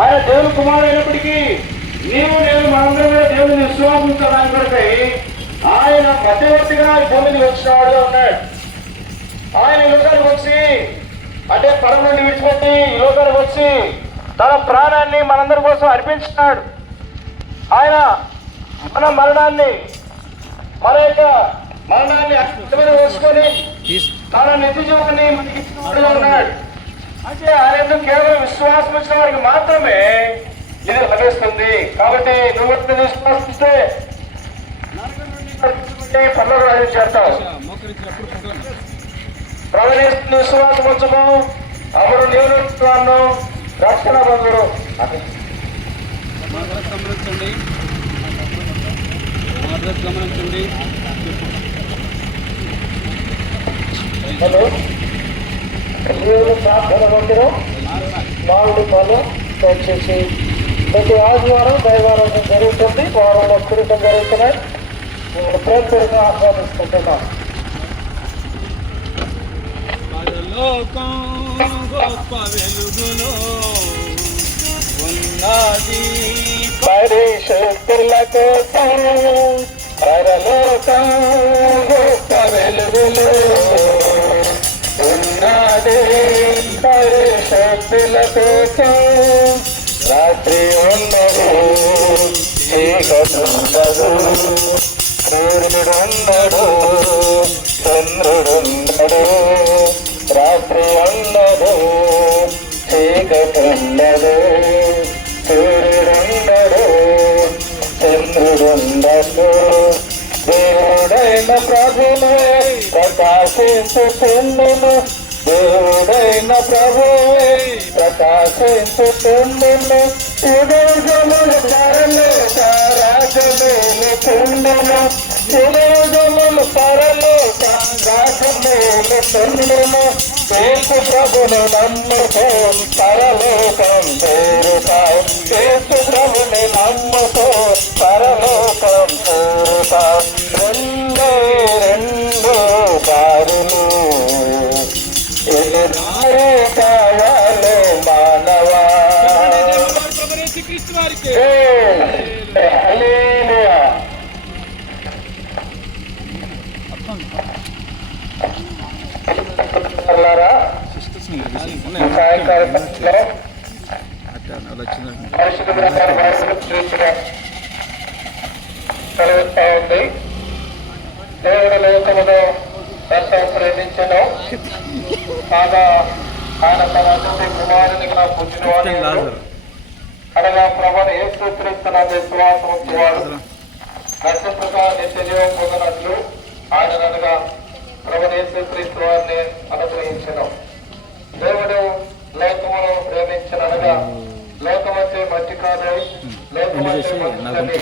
ఆయన దేవుని కుమారుడు అయినప్పటికీ నీవు నేను మనందరం కూడా దేవుని విశ్వాసించడానికి కొరకై ఆయన మధ్యవర్తిగా ఈ భూమికి వచ్చినవాడుగా ఉన్నాడు ఆయన ఈ లోకానికి వచ్చి అంటే పరం నుండి విడిచిపెట్టి ఈ లోకానికి వచ్చి తన ప్రాణాన్ని మనందరి కోసం అర్పించినాడు. ఆయన మన మరణాన్ని మన యొక్క మరణాన్ని అర్థమైన వేసుకొని తన నిత్య జీవాన్ని మనకి ఉన్నాడు. అంటే ఆయన కేవలం విశ్వాసం వచ్చిన వారికి మాత్రమే ఇది లభిస్తుంది. కాబట్టి నువ్వు విశ్వాసిస్తే పనులకు రాజు చేస్తావు ప్రవహిస్తున్న విశ్వాసం వచ్చము అమరు నీవు రక్షణ బంధుడు గమనించండి గమనించండి హలో. దేవుడు ప్రార్థన మందిరం మామిడి పనులు దయచేసి. ప్రతి ఆదివారం దైవారం జరుగుతుంది. వారంలో కురితం జరుగుతున్నాయి. మిమ్మల్ని ప్రేమపూర్వక ఆస్వాదిస్తుంటున్నాం పరలోకం గొప్ప వెలుగులో ఉన్నది పరిశుద్ధుల కోసం పరలోకం గొప్ప వెలుగులో పరిశుద్ధుల కోసం రాత్రి ఉన్నది చీకటుండదు సూర్యుడున్నడు చంద్రుడున్నడు రాత్రి ఉండదు చీకటుండదు సూర్యుడుండడు చంద్రుడుండడు దేవుడైన ప్రభువే ప్రకాశించుతుండును దేవుడైన ప్రభువే ప్రకాశించుతుండును. ఉదయములు పరలోక రాజమేలుతుండును ఉదయములు పరలోక రాజమేలుతుండును యేసు ప్రభును నమ్మకం పరలోకం చేరుతాం. యేసు ప్రభుని నమ్మకం చూసిన చదువుతా ఉంది. దేవుడు లోకములో ఎంతో ప్రేమించను. కాగా ఆయన తన కుమారునిగా పుట్టినవాడు అనగా ప్రభు యేసు క్రీస్తున్న విశ్వాసం ఉంచేవాడు నక్షత్రగా నిత్య జీవం పొందినట్లు ఆయన అనగా ప్రభు యేసు క్రీస్తు వారిని అనుగ్రహించను. దేవుడు లోకమును ప్రేమించనగా లోకమంటే మట్టి కాదు. లోకమంటే మనుషులని